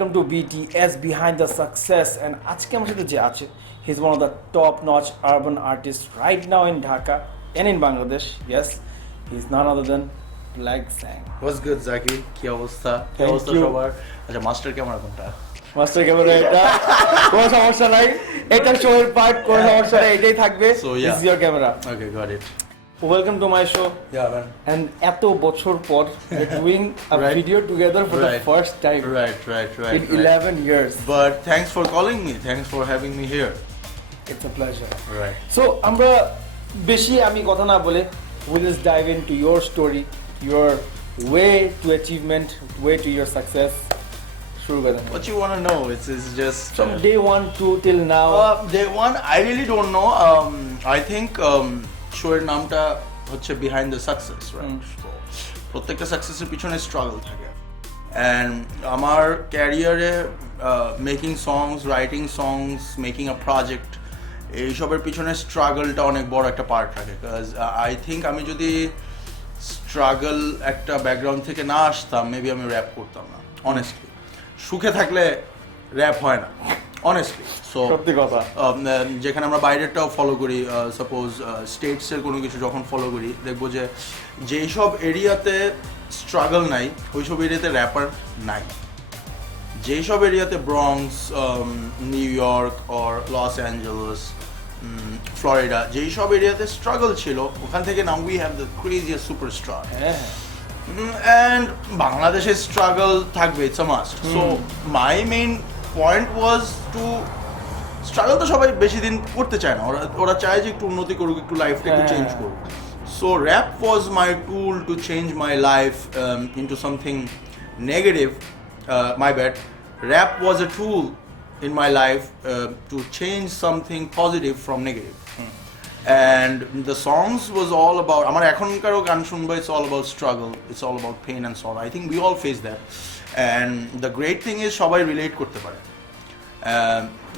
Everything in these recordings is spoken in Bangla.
welcome to BTS Behind the Success. And আজকে আমার সাথে যে আছে, he's one of the top-notch urban artists right now in Dhaka and in Bangladesh. Yes, he's none other than Black Sang. What's good, Zaki? কি অবস্থা? কি Thank অবস্থা you. সবার? আচ্ছা, মাস্টার ক্যামেরা কোনটা? মাস্টার ক্যামেরা এটা কোনো সমস্যা নাই, এটা শোয়ের পার্ট, কোনো সমস্যা নাই, এটাই থাকবে. So, This yeah. is your camera. Okay, got it. Welcome to my show. Yeah, man. And এত বছর পর we're doing a Right. video together for the Right. first time Right. in 11 years. But thanks for calling me. Thanks for having me here. It's a pleasure. Right. So আমরা বেশি আমি কথা না বলে we'll just dive into your story, your way to achievement, way to your success. শুরু করে দেন. What you want to know? It's just From day 1 to till now. day one. I really don't know. I think শোয়ের নামটা হচ্ছে Behind the Success, right? So, প্রত্যেকটা সাকসেসের পিছনে স্ট্রাগল থাকে। And আমার ক্যারিয়ারে মেকিং সংস, রাইটিং সংস, মেকিং আ প্রজেক্ট, এইসবের পিছনে স্ট্রাগলটা অনেক বড় একটা পার্ট থাকে। বিকজ আই থিঙ্ক আমি যদি স্ট্রাগল একটা ব্যাকগ্রাউন্ড থেকে না আসতাম, মেবি আমি র্যাপ করতাম না, অনেস্টলি। সুখে থাকলে র্যাপ হয় না, অনেস্টলি। সো সত্যি কথা। যেখানে আমরা বাইরেরটাও ফলো করি, সাপোজ স্টেটসের কোনো কিছু যখন ফলো করি, দেখবো যে যেসব এরিয়াতে স্ট্রাগল নাই, ওইসব এরিয়াতে র্যাপার নাই। যেসব এরিয়াতে Bronx, New York or Los Angeles, Florida, যেসব এরিয়াতে স্ট্রাগল ছিল, ওখান থেকে now we have the craziest superstar. And বাংলাদেশের স্ট্রাগল থাকবে, it's a must. So my main point was to struggle তো সবাই বেশি দিন করতে চায় না, ওরা চায় যে একটু উন্নতি করুক, একটু লাইফটা একটু চেঞ্জ করুক। So rap was my tool to change my life into something negative. My bad. Rap was a tool in my life to change something positive from negative. And the songs was all about, আমার এখনকারও গান শুনবো, it's all about struggle, it's all about pain and sorrow. I think we all face that. And the great thing is সবাই relate করতে পারে.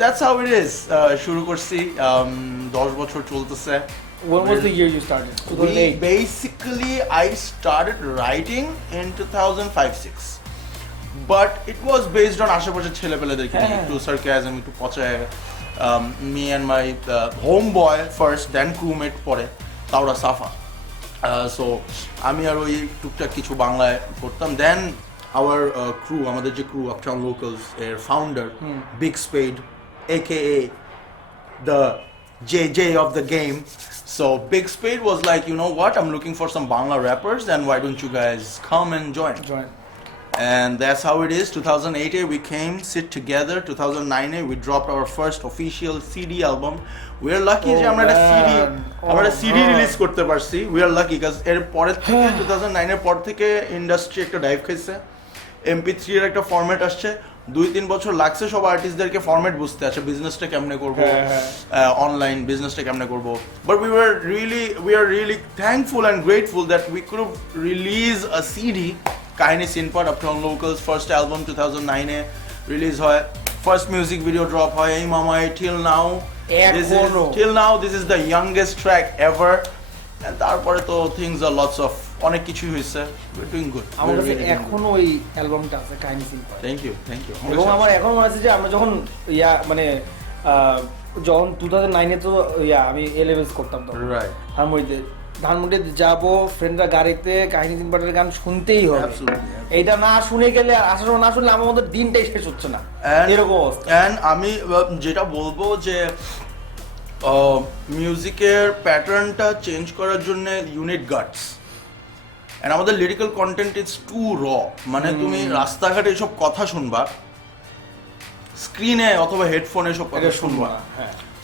That's how it is. শুরু করছি, 10 বছর চলতেছে। When was the year you started? 2008. Basically, I started writing in 2005-06. But it was based on আশেপাশের ছেলেপেলেদেরকে নিয়ে, একটু সার্কাজম, একটু পচায়। Me and my homeboy first, then crewmate পরে তাওরা সাফা। So আমি আর ওই টুকটাক কিছু বাংলায় করতাম। Then our crew, আমাদের যে crew, Uptown Locals এর founder, Big Spade, aka the JJ of the game. So Big Spade was like, you know what, I'm looking for some Bangla rappers, and why don't you guys come and join? And that's how it is. 2008 we came, sit together. 2009 we dropped our first official CD album. We are lucky যে আমরা একটা CD রিলিজ করতে পারছি। We are lucky because এর পরের থেকে 2009 এর পর থেকে ইন্ডাস্ট্রি একটা ডাইভ খাইছে। MP3 এর একটা ফরম্যাট আসছে, 2-3 বছর লাগছে সব আর্টিস্টদেরকে ফরম্যাট বুঝতে, আছে বিজনেসটা কেমনে করব, অনলাইন বিজনেসটা কেমনে করব। But we are really thankful and grateful that we could have released a CD. কাহিনী সিনপাট, Uptown Locals first album 2009 release হয়, ফার্স্ট মিউজিক ভিডিও ড্রপ হয় এই মামাই। till now this is the youngest track ever. and তারপরে তো things are lots of অনেক কিছুই হয়েছে। we're doing good. আমার কাছে এখনো ওই অ্যালবামটা আছে, কাহিনী সিনপাট। থ্যাংক ইউ এবং আমার এখন মনে আছে যে আমরা যখন যখন 2009 তো আমি এ লেভেলস করতাম তখন, রাইট, ধানমন্ডিতে যাবো, ফ্রেন্ডরা গাড়িতে কাহিনী সিনপাটের গান শুনতেই হবে। এইটা না শুনে গেলে, আসার সময় না শুনলে আমার মধ্যে দিনটাই শেষ হচ্ছে না, এরকম অবস্থা। এন্ড আমি যেটা বলবো যে মিউজিকের প্যাটার্নটা চেঞ্জ করার জন্য ইউনিট গাটস। এন্ড আমাদের লিরিক্যাল কন্টেন্ট ইজ টু র। মানে তুমি রাস্তাঘাটে এসব কথা শুনবা, স্ক্রিনে অথবা হেডফোনে এসব কথা শুনবা।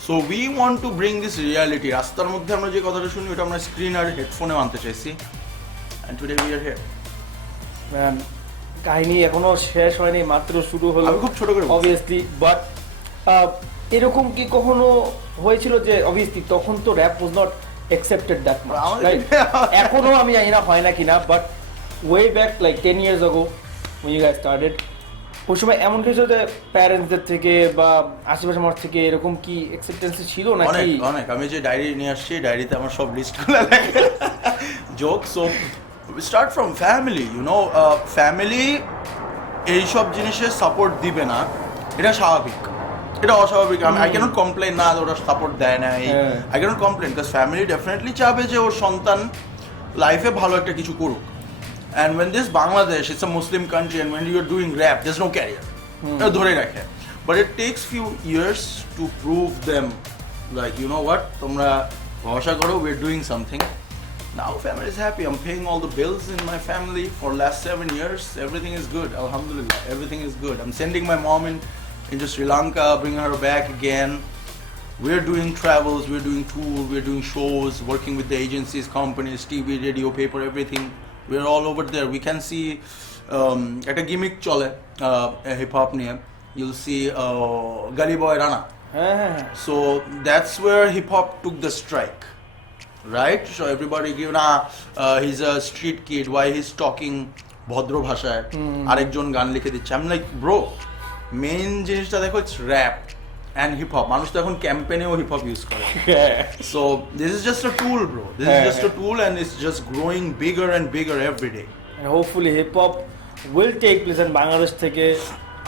So we want to bring this reality. রাস্তার মধ্যে আমরা যে কথাটা শুনি, ওটা আমরা স্ক্রিন আর হেডফোনে আনতে চাইছি। And today we are here. Man, কাহিনী এখনো শেষ হয়নি, মাত্র শুরু হলো। আমি খুব ছোট করে অবভিয়াসলি, বাট এরকম কি কখনো হয়েছিল যে অবভিয়াসলি তখন তো rap was not accepted that much, right? এখনো আমি জানি না হয় না কিনা, but way back like 10 years ago when you guys started, ওই সময় এমন কিছু যে প্যারেন্টসদের থেকে বা আশেপাশের মানুষ থেকে এরকম কি অ্যাকসেপ্টেন্স ছিল নাকি? অনেক। আমি যে ডায়েরি নিয়ে আসছি, ডায়েরিতে আমার সব লিস্টগুলো লেখা, joke. So we start from family, family এইসব জিনিসের সাপোর্ট দিবে না, এটা স্বাভাবিক, এটা অস্বাভাবিক। আই ক্যানট কমপ্লেন না ওরা সাপোর্ট দেয় না, I can't complain, because family definitely চাবে যে ওর সন্তান লাইফে ভালো একটা কিছু করুক। And when this Bangladesh, it's a Muslim country, and when you're doing rap, there's no career. ধরে রাখে, but it takes few years to prove them, like, you know what, তোমরা ভরসা করো, we're doing something. Now family is happy. I'm paying all the bills in my family for last 7 years. Everything is good, alhamdulillah. Everything is good. I'm sending my mom into Sri Lanka, bringing her back again. We're doing travels, we're doing tours, we're doing shows, working with the agencies, companies, TV, radio, paper, everything. We're all over there. We can see at a gimmick chole hip hop niye. You'll see Gully Boy Rana. So that's where hip hop took the strike, right? So everybody give he's a street kid. Why he's talking bhodro bhashaয় আরেকজন গান লিখে দিচ্ছে। I'm like, bro, main জিনিসটা দেখো, it's rap and hip hop. মানুষ তো এখন ক্যাম্পেনেও হিপ হপ ইউজ করে। So this is just a tool, bro. This is just a tool, and it's just growing bigger and bigger every day. And hopefully hip hop will take place and Bangladesh থেকে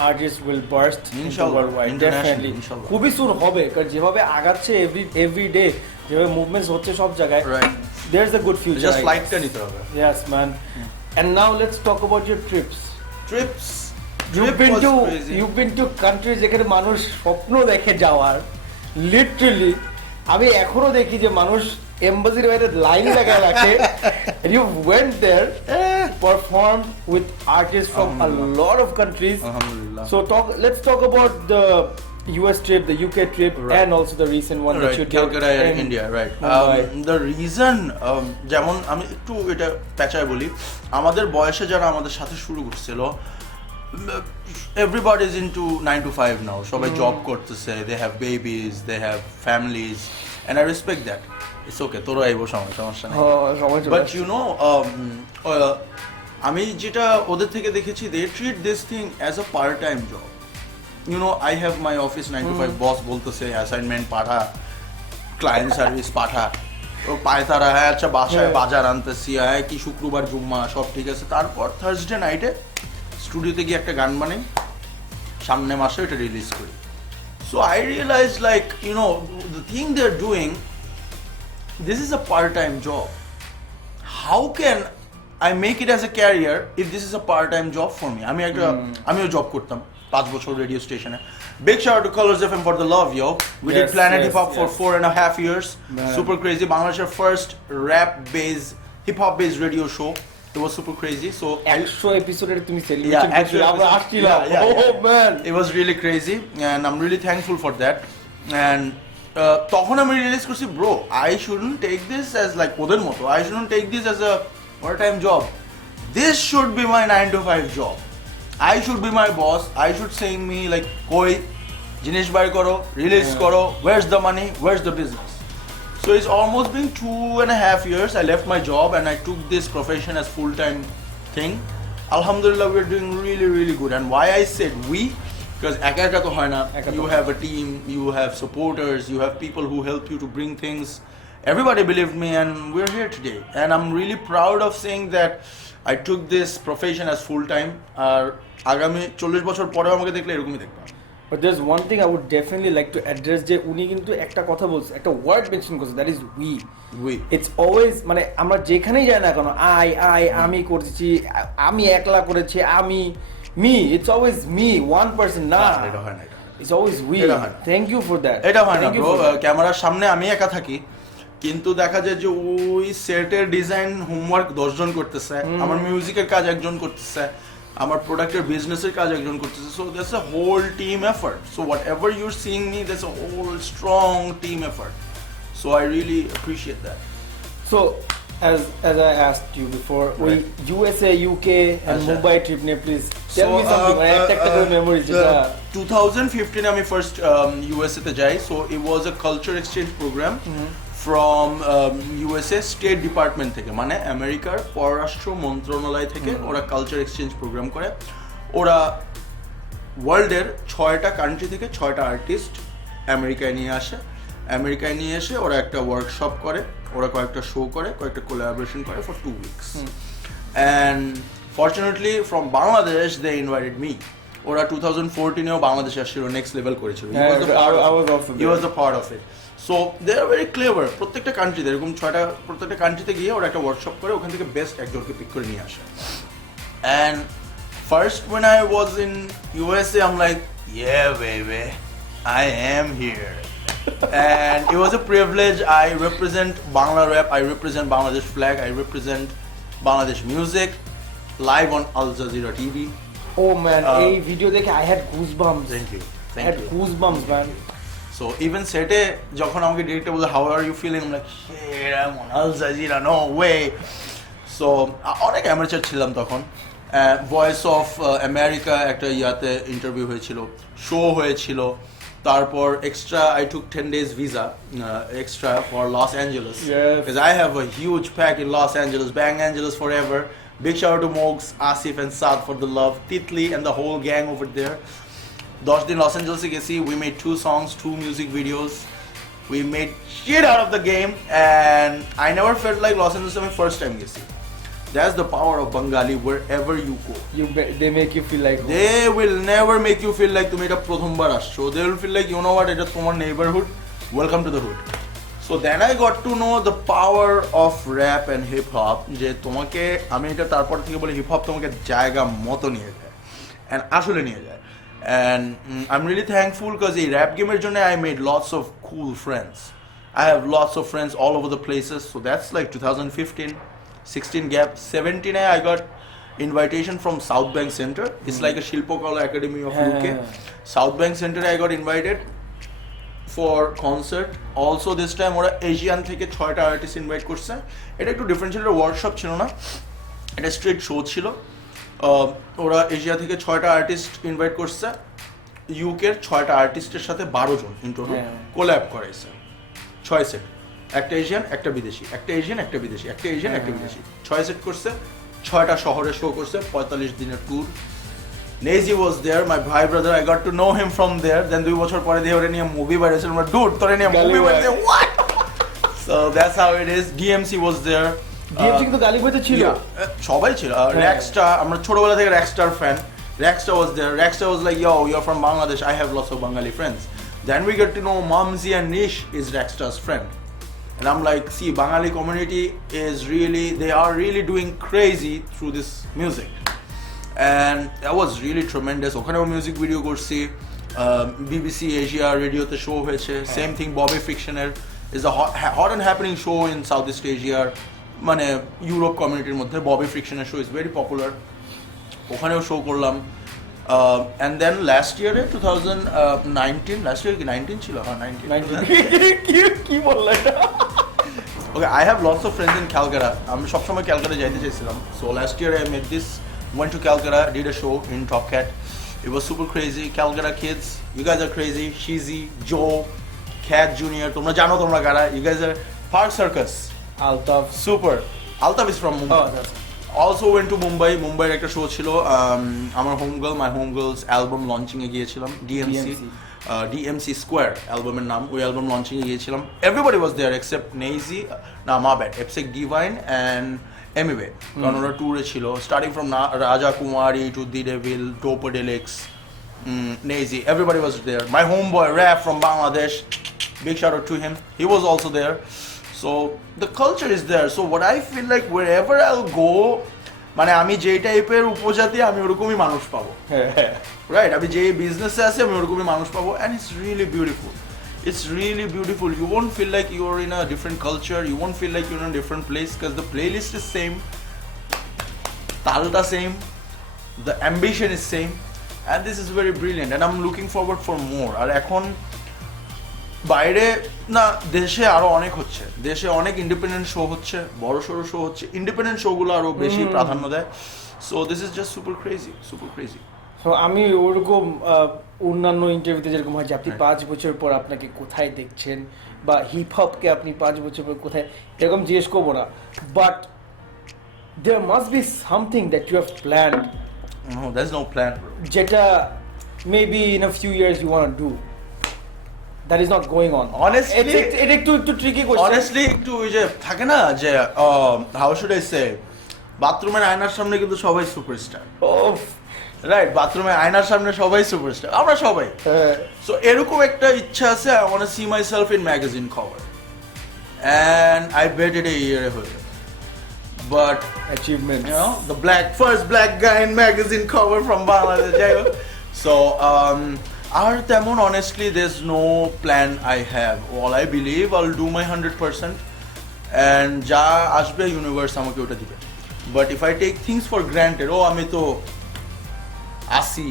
artists will burst into Inshallah, worldwide. internationally, Definitely. inshallah. খুবই সুর হবে, কারণ যেভাবে আগাচ্ছে every day, যেভাবে মুভমেন্টস হচ্ছে সব জায়গায়, Right. there's a good future. Just I flightটা guess. নিতে হবে। Yes, man. And now let's talk about your trips. Trips. You've Trip been was to crazy. you've been to countries যেখানে মানুষ স্বপ্ন দেখে যাওয়ার, লিটারালি আমি এখনো দেখি যে মানুষ এমবাসির বাইরে লাইন লাগায় রাখে। And you went there, performed with artists from a lot of countries. Alhamdulillah. So let's talk about the US trip, the UK trip, Right. and also the recent one that you Right, did Calcutta in and India, right. Mumbai. The reason, যেমন আমি একটু এটা পেঁচায় বলি, আমাদের বয়সে যারা আমাদের সাথে শুরু করছিল, everybody is into 9 to 5 now. সবাই জব করতেছে, they have babies, they have families, and I respect that. It's okay, তোরা আইবো, সমস্যা নেই। সময় চলে But আসছে। you know, আমি যেটা ওদের থেকে দেখেছি, they treat this thing as a part-time job. You know, I have my office 9 to 5, boss বলতেছে অ্যাসাইনমেন্ট পাঠা, ক্লায়েন্ট সার্ভিস পাঠা, তো পায় তারা, হ্যাঁ আচ্ছা বাসায় বাজার আনতেছি, হ্যাঁ কি শুক্রবার জুম্মা সব ঠিক আছে, তারপর থার্সডে নাইটে স্টুডিওতে গিয়ে একটা গান বানাই, সামনে মাসে এটা রিলিজ করি। So I realize, like, you know, the thing they are doing, this is a part-time job. How can I make it as a career if this is a part-time job for me? আমিও জব করতাম 5 বছর রেডিও স্টেশনে। Big shout out to Colors FM for the love, yo. We did Yes, Planet yes, Hip Hop for yes. 4.5 years. Man. Super crazy. Bangladesh's first rap-based, hip-hop-based radio show. It was super crazy. So 100 এপিসোডের তুমি Yeah, সেলিব্রেশন করছিলে, actually, আমরা আসছিলাম। yeah, Oh yeah. man. It was really crazy, and I'm really thankful for that. And তখন আমি রিয়েলাইজ করছি, bro, I shouldn't take this as like ওদের মতো, I shouldn't take this as a part-time job. This should be my 9 to 5 job. I should be my boss. I should saying me like, koi জিনিস বাই করো, রিলিজ করো, where's the money, where's the business? So it's almost been 2.5 years. I left my job and I took this profession as full-time thing. Alhamdulillah, we're doing really, really good. And why I said we, because একা একা তো হয় না. You have a team, you have supporters, you have people who help you to bring things. Everybody believed me, and we're here today. And I'm really proud of saying that I took this profession as full-time. আর আগামী 40 বছর পরেও আমাকে দেখলে এরকমই দেখবা। But there's one thing I would definitely like to address, যে উনি কিন্তু একটা কথা বলছে, একটা ওয়ার্ড মেনশন করছে, that is we. It's always, মানে আমরা যেখানেই যাই না কেন, আমি করেছি, আমি একলা করেছি, আমি, me, it's always me, one person, না, এটা হয় না, it's always we. এটা হয় না। Thank you for that. এটা হয় না Thank you bro, for that. ক্যামেরার সামনে আমি একা থাকি, কিন্তু দেখা যায় যে ওই সেটের ডিজাইন হোমওয়ার্ক 10 জন করতেছে, আমার মিউজিকের কাজ একজন করতেছে, আমার প্রোডাক্টের বিজনেসের কাজ একজন করতেছে। So that's a whole team effort. So whatever you're seeing me, that's a whole strong team effort. So I really appreciate that. So as I asked you before, ওই Right. USA, UK and আচ্ছা। Mumbai trip নিয়ে please tell me something, মানে একটা করে memory যেটা 2015 আমি ফার্স্ট ইউএসএ তে যাই। So it was a culture exchange program from USA state department থেকে, মানে আমেরিকার পররাষ্ট্র মন্ত্রণালয় থেকে ওরা কালচার এক্সচেঞ্জ প্রোগ্রাম করে। ওরা ওয়ার্ল্ডের 6টা কান্ট্রি থেকে 6টা আর্টিস্ট আমেরিকায় নিয়ে আসে। আমেরিকায় নিয়ে এসে ওরা একটা ওয়ার্কশপ করে, ওরা কয়েকটা শো করে, কয়েকটা কোলাবোরেশন করে for 2 weeks. And Fortunately, from Bangladesh, they invited me. ওরা 2014-এও বাংলাদেশে আসছিল, নেক্সট লেভেল করেছিল। I was also He was a part of it. So they are very clever. প্রত্যেকটা কান্ট্রিতে এরকম প্রত্যেকটা কান্ট্রিতে গিয়ে ওরা একটা ওয়ার্কশপ করে ওখান থেকে বেস্ট একজনকে পিক করে নিয়ে আসে। And first when I was in USA, I'm like, yeah baby, I am here. And it was a privilege. I represent Bangla rap, I represent Bangladesh flag, I represent Bangladesh music live on Al Jazeera TV. Oh man, এই ভিডিও দেখে I had goosebumps. Thank you. I Thank had you. goosebumps, man. So even সেটে যখন আমাকে ডিরেক্টর বলে how are you feeling, I'm like shit, I'm on Al Jazeera, no way. So অনেক অ্যামাচার ছিলাম তখন। ভয়েস অফ আমেরিকা একটা ইয়াতে ইন্টারভিউ হয়েছিল, শো হয়েছিল, তারপর extra I took 10 days visa extra for Los Angeles, Yes. because I have a huge pack in Los Angeles, Bang Angeles forever. Big shout out to Mogs, Asif and Saad for the love, Titli and the whole gang over there. 10 দিন লস অ্যাঞ্জেলেসে গেছি, we made 2 songs, 2 music videos, we made shit out of the game, and I never felt like Los Angeles my first time গেছি. That's the power of Bengali wherever you go. They make you feel like They will never make you feel like তুমি এটা প্রথমবার আসছো. They will feel like, you know what, এটা তোমার neighborhood, welcome to the hood. So then I got to know the power of rap and hip hop, যে তোমাকে আমি এটা তারপর থেকে বলি hip hop তোমাকে জায়গা মতো নিয়ে যায়, and আসলে নিয়ে যায়. And I'm really thankful because এই rap game এর জন্য I made lots of cool friends. I have lots of friends all over the places. So that's like 2015, 16 gap. 17 I got invitation from South Bank Center. It's like a Shilpokala Academy of UK. South Bank Center I got invited for concert. Also this time ওরা এশিয়ান থেকে 6টা আর্টিস্ট ইনভাইট করছে। এটা একটু ডিফারেন্ট ছিল, ওয়ার্কশপ ছিল না, এটা স্ট্রিট শো ছিল। ওরা এশিয়া থেকে 6টা আর্টিস্ট ইনভাইট করছে, ইউকের 6টা আর্টিস্টের সাথে 12 জন ইন টোটাল কোল্যাব করাইছে। 6 সেট, একটা এশিয়ান একটা বিদেশি, একটা এশিয়ান একটা বিদেশি, একটা এশিয়ান একটা বিদেশি, 6 সেট করছে, 6টা শহরে শো করছে, 45 দিনের tour. Nazy was there, my bhai brother, I got to know him from there. Then 2 বছর পরে দিয়ে ওরে নিয়ে মুভি বানাইছে, আমরা dude তোরে নিয়ে মুভি বানাইছে, what? So that's how it is. DMC was there. DMC কিন্তু গালি বইতে ছিল। সবাই ছিল। Rackstar, আমরা ছোটবেলা থেকে Rackstar fan. Rackstar was there. Rackstar was like, yo, you're from Bangladesh, I have lots of Bengali friends. Then we get to know Mamzi and Nish is Rackstar's friend. And I'm like, see, Bengali community is really, they are really doing crazy through this music. And that was really tremendous. ওখানেও মিউজিক ভিডিও করছি, BBC Asia রেডিওতে শো হয়েছে। সেম থিং ববি ফিকশনের is a hot and happening show in south east এশিয়ার, মানে ইউরোপ কমিউনিটির মধ্যে ববি ফিকশনের শো ইজ ভেরি পপুলার, ওখানেও শো করলাম। অ্যান্ড দেন লাস্ট ইয়ারে 2019, লাস্ট ইয়ার কি 19 ছিল? হ্যাঁ 19 কি বললে এটা? Okay, I have lots of friends in Calcutta. আমি সবসময় ক্যালকাটা যাইতে চাইছিলাম। So last year I made this, went to Calcutta, did a show in Top Cat. It was super crazy. Calcutta kids, you guys are crazy. Shizi, Joe, Cat Junior, তোমরা জানো তোমরা কারা? You guys are Park Circus. Altaf. Super. Altaf is from Mumbai. Oh, that's Also went to Mumbai. মুম্বাইয়ের একটা শো ছিল, আমার হোমগার্ল, মাই হোমগার্লস অ্যালবাম লঞ্চিংয়ে গিয়েছিলাম, DMC Square অ্যালবামের নাম, ওই অ্যালবাম লঞ্চিংয়ে গিয়েছিলাম। Everybody was there except Naezy, না মা ব্যাড, এপসেক ডিভাইন অ্যান্ড এমিওয়ে, কারণ ওরা ট্যুরে ছিল, starting from Raja Kumari to the devil, টোপোডেলিক্স, Naezy, everybody was there. My home boy rap from Bangladesh, big shout out to him, he was also there. So the culture is there. So what I feel like wherever I'll go, মানে আমি যে টাইপের উপজাতি আমি ওরকমই মানুষ পাবো, রাইট? আমি যে বিজনেসে আছি আমি ওরকমই মানুষ পাবো, and it's really beautiful. It's really beautiful. You won't feel like you're in a different culture. You won't feel like you're in a different place because the playlist is same, talta same, the ambition is same, and this is very brilliant. And I'm looking forward for more. আর এখন বাইরে না, দেশে আরো অনেক হচ্ছে, দেশে অনেক ইন্ডিপেন্ডেন্ট শো হচ্ছে, বড় সড়ো শো হচ্ছে, ইন্ডিপেন্ডেন্ট শোগুলো আরো বেশি প্রাধান্য দেয়। So this is just super crazy, super crazy. তো আমি ওরকম অন্যান্য ইন্টারভিউতে যেরকম হয় যে আপনি 5 বছর পর আপনাকে কোথায় দেখছেন, বা হিপ হপকে আপনি 5 বছর পর কোথায়, এরকম জিজ্ঞেস করবো না, but there must be something that you have planned. No, there's no plan, bro. যেটা maybe in a few years you want to do, that is not going on. Honestly, এটা একটু ট্রিকি কোশ্চেন। Honestly, একটু ওই যে থাকে না যে how should I say, বাথরুমের আয়নার সামনে কিন্তু সবাই সুপারস্টার, ওফ, রাইট? বাথরুমের আয়নার সামনে সবাই সুপারস্টার, আমরা সবাই। হ্যাঁ। সো এরকম একটা ইচ্ছা আছে, I want to see myself in magazine cover, and I bet it a ইয়ারে হয়ে যাবে। But achievement, you know, the first black guy in magazine cover from Bangladesh. যাই হোক। So আর তেমন honestly there's no plan I have. All I believe I'll do my 100% and যা আসবে ইউনিভার্স আমাকে ওটা দিবে। But if I take things for granted, আমি তো আসি,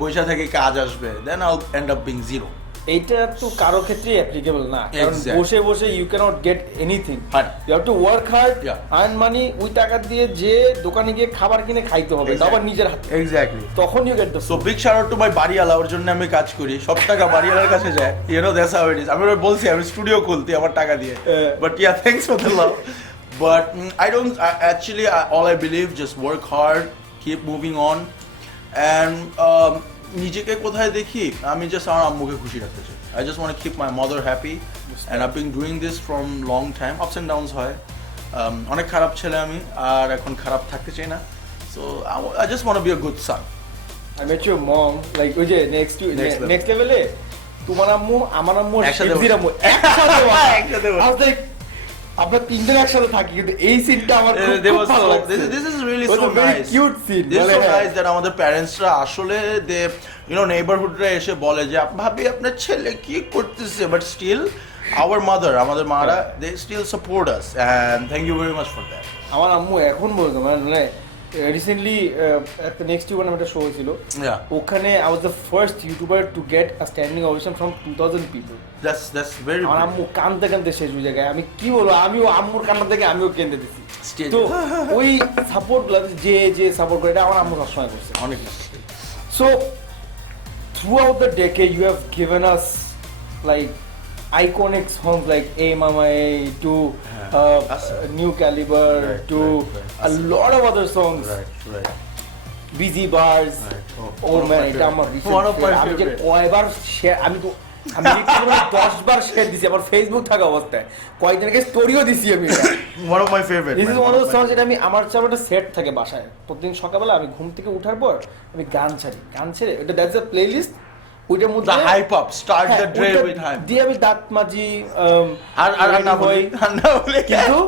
বৈশা থেকে কাজ আসবে, then I'll end up being zero. এইটা তো কারো ক্ষেত্রে অ্যাপ্লিকেবল না, কারণ Exactly. বসে বসে you can't get anything. But you have to work hard, Yeah. Earn money, ওই টাকা দিয়ে যে দোকানে গিয়ে খাবার কিনে খাইতে হবে, Exactly. তারপর নিজের হাতে, exactly. তখন you get the so big shout out to my বাড়িওয়ালা, ওর জন্য আমি কাজ করি, সব টাকা বাড়িওয়ালার কাছে যায়, you know that's how it is. আমি ওর বলছি আমি স্টুডিও খুলতে আমার টাকা দিয়ে, but yeah thanks for the love, but I don't actually, all I believe just work hard, keep moving on, and নিজেকে কোথায় দেখি, আমি জাস্ট আমার আম্মুকে খুশি রাখতে চাই। I just want to keep my mother happy, and I been doing this from long time, ups and downs হয়, অনেক খারাপ ছেলে আমি, আর এখন খারাপ থাকতে চাই না। So I just want to be a good son. I met your mom, like ওই যে নেক্সট level. লেভেলে তোমার আম্মু আমার আম্মু একসাথে শিবজির আম্মু একসাথে বসা। একসাথে বসা। I was like, আমরা তিনজন একসাথে থাকি, কিন্তু এই সিনটা আমার খুব They were ভালো so, লাগছে। this is really It was so a very nice. cute scene, This is বলে, so হ্যাঁ। nice that আমাদের প্যারেন্টসরা আসলে দে নেইবারহুডরা এসে বলে যে ভাবি আপনার ছেলে কি করতেছে, বাট স্টিল our mother, আমাদের মারা, they still support us, and thank you very much for that. আমার আম্মু এখন বলতো, মানে রিসেন্টলি একটা নেক্সট ইউ একটা শো হয়েছিল, Yeah, ওখানে I was the first YouTuber to get a standing ovation from 2000 people. that's very আমার good. আম্মু কান্দতে কান্দতে শেষ হয়ে যায়, আমি কি বলবো, আমিও আম্মুর কান্না থেকে আমিও কেঁদে দিছি। Stage তো ওই সাপোর্ট যে সাপোর্ট করে, এটা আমার আম্মু সবসময় করছে। অনেক So throughout the decade you have given us like iconic songs like A Mama A to Awesome. New Caliber, Right, to right. a lot of other songs, right. Busy Bars. Right. Oh One of man, my এটা আমার favorite. One of my আমি যে favorite. কয়বার শেয়ার, আমি 10 বার শেয়ার দিছি আমার ফেসবুক থাকা অবস্থায়, কয়েকজনকে স্টোরিও দিছি আমি এটা। One of my favorite. This is man. One of the songs যেটা আমি, আমার একটা সেট থাকে বাসায়, প্রতিদিন সকালবেলা আমি ঘুম থেকে ওঠার পর আমি গান ছেড়ে ওটা দ্যাটস আ প্লেলিস্ট, ওইটার মধ্যে The hype up, start হ্যাঁ, the day ওইটা with hype. দিয়ে আমি দাঁত মাজি, আর ready না হই, বলি, আর না বলি। কিন্তু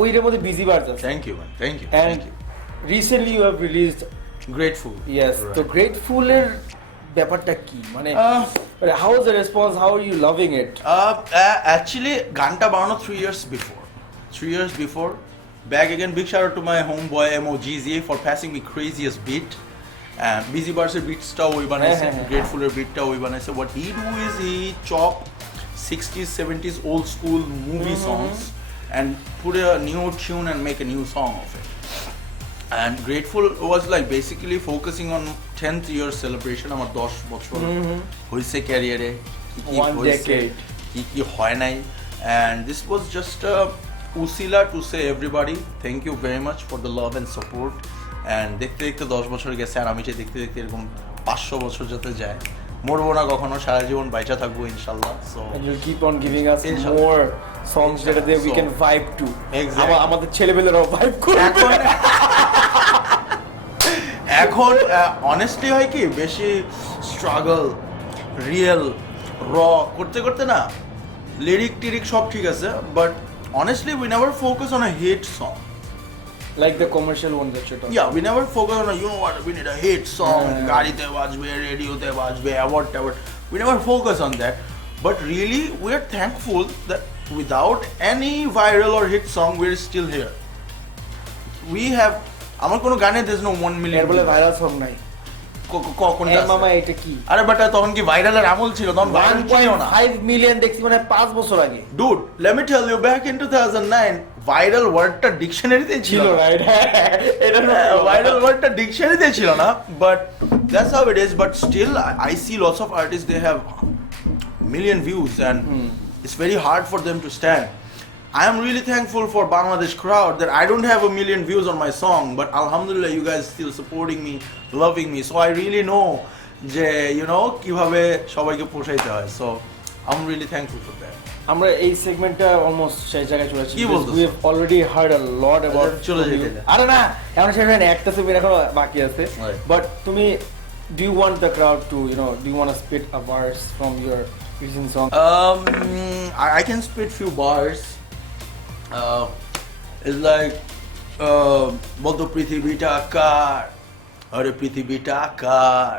ওইটার মধ্যে বিজি বার্স আছে। Thank you, man. Thank you. And Thank you. recently you have released, Grateful. yes, Right. তো গ্রেটফুল এর ব্যাপারটা কি, মানে how is the response, how are you loving it? Actually, গানটা বানানো 3 years before. 3 years before. Back again, big shout out to my homeboy MOGZ for passing me craziest beat. And Busy Bars এর beatsটাও ওই বানাইছে, হ্যাঁ, হ্যাঁ, Grateful এর beatটাও ওই বানাইছে. What he do is he chop 60s, 70s old school movie songs and put a new tune and make a new song of it. And Grateful was like basically focusing on 10th year celebration. আমার 10 বছর হইছে ক্যারিয়ারে, কি কি One হইছে, decade. কি কি হয় নাই, and this was just a usila to say everybody thank you very much for the love and support. And দেখতে দেখতে 10 বছর গেছে, আর আমি চাই দেখতে দেখতে এরকম 500 বছর যাতে যায়, মরবো না কখনো, সারা জীবন বাইচা থাকবো ইনশাল্লাহ। So And you'll keep on giving us Inshallah. more songs that we So- can vibe to. Exactly. আমাদের ছেলেবেলেরাও vibe করবে। এখন অনেস্টলি হয় কি, বেশি স্ট্রাগল রিয়েল র করতে করতে না, লিরিক টিরিক সব ঠিক আছে, but honestly we never focus on a hit song. Like the commercial ones that you're talking. Yeah, we never focus on you know what, we need a hit song, Yeah. গাড়িতে বাজবে, রেডিওতে বাজবে, award ট্যাওয়ার্ড, we never focus on that. But really, we're thankful that without any viral or hit song, we're still here. We have, আমার কোনো গানে there's no 1 million এর বলে views. ভাইরাল সং নাই। কোনটা এ আছে? মামা এটা কি? আরে বাট তখন কি ভাইরালের আমল ছিল, তখন ভাইরাল ছিল না। 1.5 মিলিয়ন দেখছি মানে 5 বছর আগে। Dude, let me tell you, back in 2009, viral wordটা ডিকশনারিতে ছিল ছিল না। রাইট, এটা ভাইরাল ওয়ার্ডটা ডিকশনারিতে ছিল না, but that's how it is. But still I see lots of artist, they have million views and it's very hard for them to stand. I am really thankful for Bangladesh crowd that I don't have 1 million views on my song, but alhamdulillah you guys still supporting me, loving me, so I really know যে you know কিভাবে সবাইকে পোষাইতে হয়, so I'm really thankful for that. আমরা এই সেগমেন্টটা অলমোস্ট শেষ জায়গায় চলে এসেছি কি বলতেছো? we have already heard a lot about চলে from you. যেতে দে। আরে না এখন শেষ হয়নি একটা সেগমেন্ট এখনো বাকি আছে Right. বাট তুমি do you want the crowd to do you want to spit a verse from your recent song? I can spit few bars. It's like বলতো পৃথিবীটা আকার আরে পৃথিবীটা আকার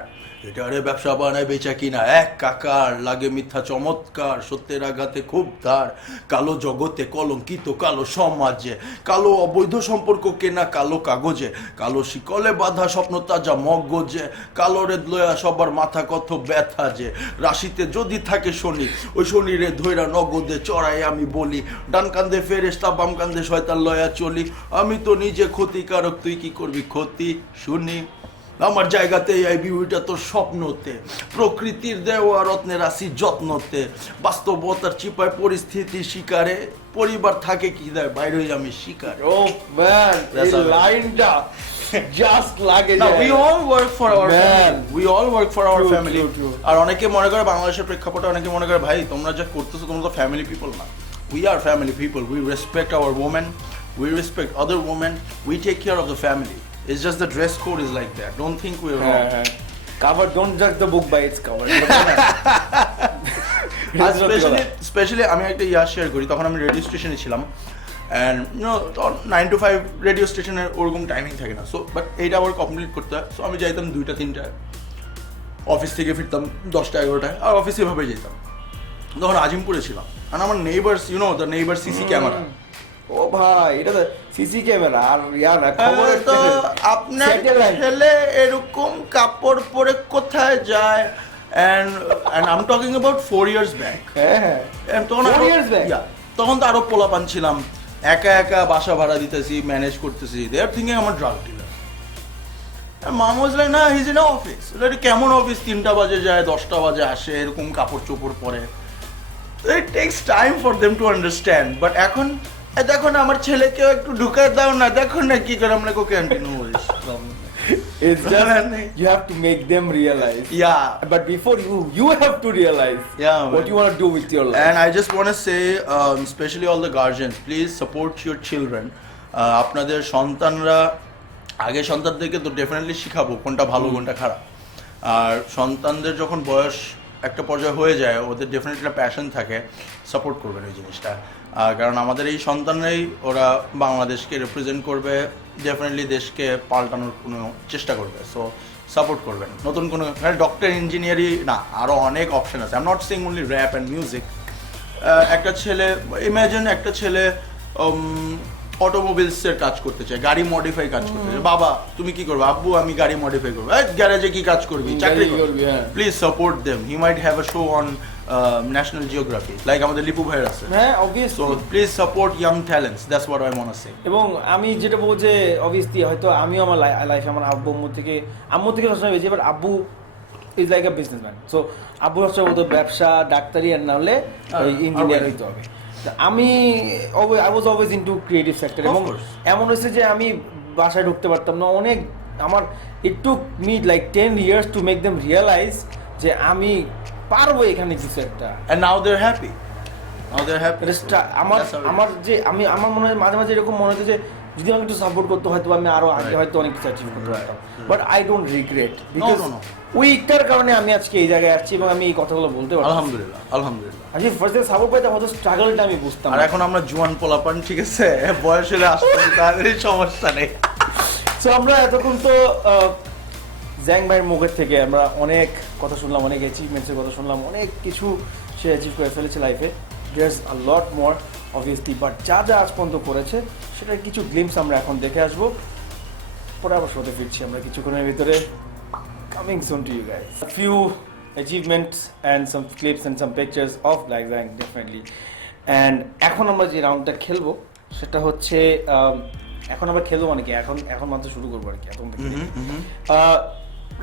এটারে ব্যবসা বানায় বেচা কিনা এক কাকার লাগে মিথ্যা চমৎকার সত্যের আঘাতে খুব ধার কালো জগতে কলঙ্কিত কালো সমাজে কালো অবৈধ সম্পর্ক কেনা কালো কাগজে কালো শিকলে বাঁধা স্বপ্ন তাজা মগজে কালো রেদ লয়া সবার মাথা কত ব্যথা যে রাশিতে যদি থাকে শনি ওই শনিরে ধৈরা নগদে চড়াই আমি বলি ডান কান্দে ফেরেশতা বাম কান্দে শয়তান লয়া চলি আমি তো নিজে ক্ষতিকারক তুই কি করবি ক্ষতি শুনি আমার জায়গাতে এই বিউটা তোর স্বপ্নতে প্রকৃতির দেওয়া রত্নের রাশি যত্নতে বাস্তবতার চিপায় পরিস্থিতি শিকারে পরিবার থাকে কি দেয় বাইরে আমি শিকার Oh man, That's এই how it is. লাইনটা just লাগে Now, we all work for our Man. family. We all work for our True, family. true, true. আর অনেকে মনে করে বাংলাদেশের প্রেক্ষাপটে অনেকে মনে করে ভাই তোমরা যা করতেছো তোমরা তো ফ্যামিলি পিপল না We are family people. We respect our women. We respect other women. We take care of the family. It's just the dress code is like that. Don't think we're wrong. cover don't judge the book by its cover আর স্পেশালি আমি একটা শেয়ার করি তখন আমি রেডিও স্টেশনে ছিলাম অ্যান্ড 9 to 5 রেডিও স্টেশনের ওরকম টাইমিং থাকে না সো বাট 8 আওয়ার কমপ্লিট করতে হয় সো আমি যাইতাম 2টা 3টায় অফিস থেকে ফিরতাম 10টা 11টায় আর অফিসে এভাবে যেতাম তখন আজিমপুরে ছিলাম আর আমার neighbours the neighbour CC camera ও ভাই এটা তো সিসি ক্যামেরা আর ইয়ার খবর তো আপনার ছেলে এরকম কাপড় পরে কোথায় যায় and I'm talking about 4 years back হ্যাঁ And তখন 4 years back? তখন তো আরো পোলাপান ছিলাম একা একা বাসা ভাড়া দিতেছি ম্যানেজ করতেছি দে আর থিঙ্কিং আমার drug dealer mom was like না হিজ ইন অফিস কেমন অফিস 3টা বাজে যায় 10টা বাজে আসে এরকম কাপড় চোপড় পরে ইট tax time for them to understand but এখন দেখো না আমার ছেলেকেও একটু ঢুকায় দাও না দেখো না কি করে আমরা continue it's just you have to make them realize but before you have to realize what you want to do with your life and I just want to say especially all the guardians please support your children আপনাদের সন্তানরা আগে সন্তানদেরকে তো ডেফিনেটলি শিখাবো কোনটা ভালো কোনটা খারাপ আর সন্তানদের যখন বয়স একটা পর্যায়ে হয়ে যায় ওদের ডেফিনেটলি একটা প্যাশন থাকে সাপোর্ট করবেন ওই জিনিসটা কারণ আমাদের এই সন্তানরাই ওরা বাংলাদেশকে রিপ্রেজেন্ট করবে ডেফিনেটলি দেশকে পাল্টানোর কোনো চেষ্টা করবে সো সাপোর্ট করবেন নতুন কোনো ডক্টর ইঞ্জিনিয়ারই না আরও অনেক অপশন আছে I am not sing only rap and music একটা ছেলে ইমাজিন একটা ছেলে অটোমোবিলসের কাজ করতে চায় গাড়ি মডিফাই কাজ করতে চায় বাবা তুমি কি করবে আব্বু আমি গাড়ি মডিফাই করবো গ্যারেজে কি কাজ করবি চাকরি করবি please support them he might have a show on national geography like আমাদের লিপু ভাইয়ের আছে হ্যাঁ obviously so please support young talents that's what I want to say এবং আমি যেটা বলবো যে অবভিয়াসলি হয়তো আমিও আমার লাইফে আমার আম্মু থেকে সবসময় বেশি বাট আব্বু is like a businessman so আব্বু সবসময় বলতো ব্যবসা ডাক্তারি আর না হলে ইঞ্জিনিয়ার হইতে হবে আমি I was always into creative sector এবং এমন হয়েছে যে আমি বাসায় ঢুকতে পারতাম না অনেক আমার it took me like 10 years to make them realise যে আমি পারবো এখানে কিছু একটা and now they're happy আমার মনে হয় মাঝে মাঝে এরকম মনে হচ্ছে যে যদি আমি একটু সাপোর্ট করতে হয়তো আমি আরো আগে হয়তো অনেক কিছু অ্যাচিভ করতে পারতাম but I don't regret because ওইটার কারণে আমি আজকে এই জায়গায় আসছি এবং আমি এই কথাগুলো বলতে পারছি আলহামদুলিল্লাহ আজকে ফার্স্ট টাইম সাপোর্ট পাইতাম হয়তো স্ট্রাগলটা আমি বুঝতাম আর এখন আমরা জুয়ান পোলাপান ঠিক আছে বয়স হলে আসতে তাদের সমস্যা নেই সো আমরা এতক্ষণ তো জ্যাং ভাইয়ের মুখের থেকে আমরা অনেক কথা শুনলাম অনেক অ্যাচিভমেন্টসের কথা শুনলাম অনেক কিছু সে অ্যাচিভ করে ফেলেছে লাইফে there is a lot more obviously but যা আজ পর্যন্ত করেছে সেটার কিছু গ্লিমস আমরা এখন দেখে আসবো পরে আবার শোতে ফিরছি আমরা কিছুক্ষণের ভিতরে coming soon to you guys a few achievements and some clips and some pictures of Black Zang definitely and এখন আমরা যে রাউন্ডটা খেলবো সেটা হচ্ছে এখন আমরা খেলবো মানে কি এখন মাত্র শুরু করবো আর কি এখন থেকে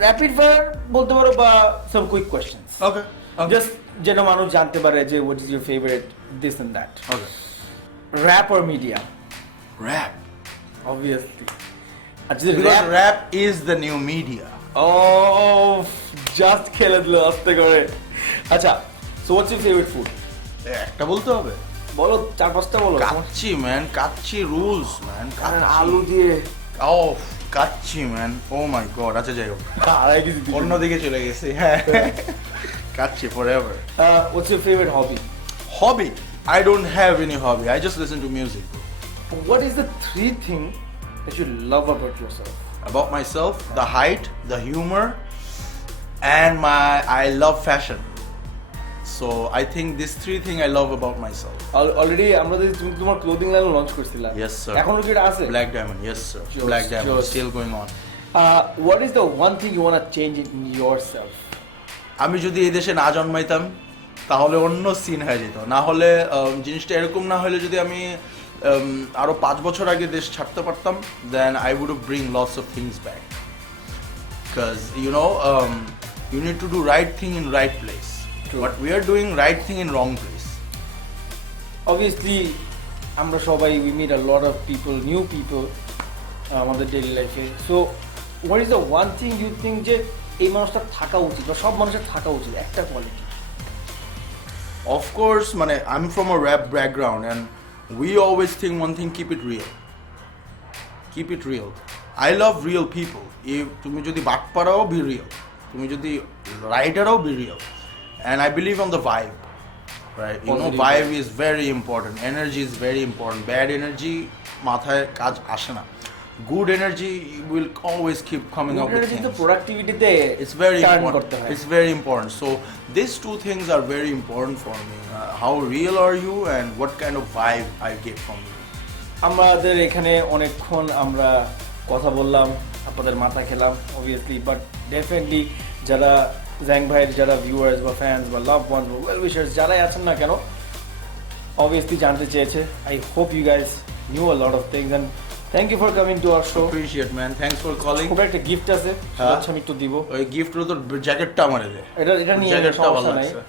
র্যাপিড ফায়ার বলতে পারো বা some quick questions okay just যেন মানুষ জানতে পারে যে what is your favourite this and that okay rap or media rap obviously because rap is the new media just খেলে দিল আস্তে করে আচ্ছা So what's your favorite food? একটা বলতে হবে বলো 4-5টা বলো। Kacchi man kacchi rules man কারণ আলু দিয়ে ও কাচ্চি ম্যান ও মাই গড আচ্ছা যাই হোক আড়াই কেজি দিবি। অন্যদিকে চলে গেছি হ্যাঁ kacchi forever What's your favorite hobby? hobby I don't have any hobby I just listen to music What is the 3 thing that you love about yourself? about myself the height the humor and I love fashion so I think these 3 things I love about myself already আমরা তুমি তোমার ক্লোদিং লাইন লঞ্চ করছিলা। Yes, sir. এখনো কি এটা আছে? Black Diamond yes sir Yours, Black Diamond yours. still going on What is the one thing you want to change in yourself? আমি যদি এই দেশে না জন্মাইতাম তাহলে অন্য সিন হয়ে যেত না হলে জিনিসটা এরকম না হলে যদি আমি আরো 5 বছর আগে দেশ ছাড়তে পারতাম then I would have bring lots of things back because you need to do right thing in right place True. but we are doing right thing in wrong place Obviously আমরা সবাই we meet a lot of people, new people আমাদের ডেইলি লাইফে। So what is the one thing you think যে এই মানুষটা থাকা উচিত বা সব মানুষের থাকা উচিত একটা কোয়ালিটি? of course মানে I'm from a rap background and we always think one thing keep it real I love real people if তুমি যদি বাটপাড়াও be real তুমি যদি রাইডারও be real and I believe on the vibe right Positive vibe is very important energy is very important bad energy মাথায় কাজ আসে না good energy will always keep coming up with তো things প্রোডাক্টিভিটিতে it's very turn important করতে হয়। it's very important so these 2 things are very important for me how real are you and what kind of vibe I get from you আমাদের এখানে অনেকক্ষণ আমরা কথা বললাম আপনাদের মাথা খেলাম অবভিয়াসলি বাট ডেফিনেটলি যারা জ্যাং ভাইয়ের যারা ভিউয়ার্স বা ফ্যান্স বা লাভ ওয়ান্স বা ওয়েল উইশার্স যারাই আছেন না কেন অবভিয়াসলি জানতে চেয়েছে I hope you guys knew a lot of things and thank you for coming to our show appreciate man thanks for calling খুব একটা গিফট আছে হ্যাঁ। আচ্ছা আমি একটু দিব ওই গিফট তো জ্যাকেটটা আমারে দে এটা নিয়ে জ্যাকেটটা ভালো সমস্যা নাই লাগছে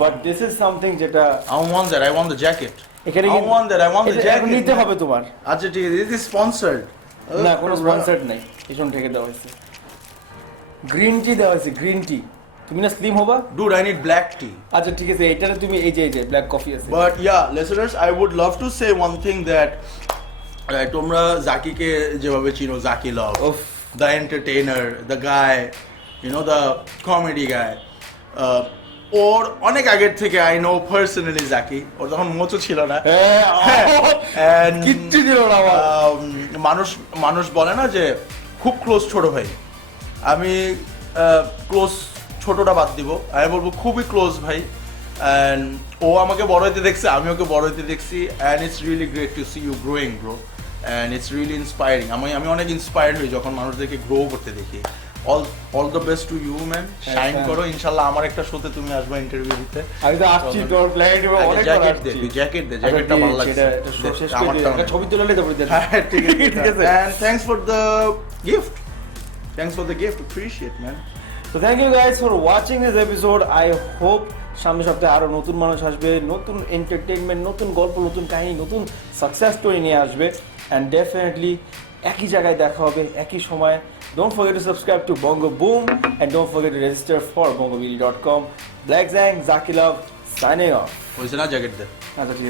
বাট দিস ইজ সামথিং যেটা I want that I want the jacket এখানে I want that I want the এটা jacket এখন নিতে হবে তোমার আচ্ছা ঠিক আছে this is sponsored না কোনো স্পন্সরড নাই পিছন থেকে দেওয়া হয়েছে গ্রিন টি দেওয়া হয়েছে গ্রিন টি তুমি না স্লিম হবা dude I need black tea আচ্ছা ঠিক আছে এটারে তুমি এই যে ব্ল্যাক কফি আছে But yeah, listeners, I would love to say one thing that তোমরা জাকিকে যেভাবে চিনো জাকি লাভ উফ the entertainer, the guy, the comedy guy. ওর অনেক আগের থেকে I know personally জাকি ওর তখন মোচো ছিল না And, কিচ্ছু দিল না আমার মানুষ বলে না যে খুব ক্লোজ ছোট ভাই আমি ক্লোজ ছোটটা বাদ দিব আমি বলবো খুবই ক্লোজ ভাই and ও আমাকে বড় হইতে দেখছে আমি ওকে বড় হইতে দেখছি and it's really great to see you growing bro and it's really inspiring আমি অনেক ইন্সপায়ার্ড হই যখন মানুষদেরকে গ্রো করতে দেখি all the best to you man shine thanks. করো ইনশাআল্লাহ আমার একটা শোতে তুমি আসবে ইন্টারভিউ দিতে আমি তো আসছি তোর প্ল্যান অনেক জ্যাকেট দে জ্যাকেট দে জ্যাকেটটা ভালো লাগছে আমারটা একটা ছবি তুলে নিতে পারি হ্যাঁ ঠিক ঠিক আছে আছে। and thanks for the gift appreciate man তো thank you guys for watching this episode I hope সামনের সপ্তাহে আরো নতুন মানুষ আসবে নতুন এন্টারটেইনমেন্ট নতুন গল্প নতুন কাহিনী নতুন সাকসেস স্টোরি নিয়ে আসবে অ্যান্ড ডেফিনেটলি একই জায়গায় দেখা হবে একই সময় don't forget to subscribe to বঙ্গো broom and don't forget to register for bongobili.com black Jung Zaki love signing off হইছে না জ্যাকেট দে আচ্ছা ঠিক আছে।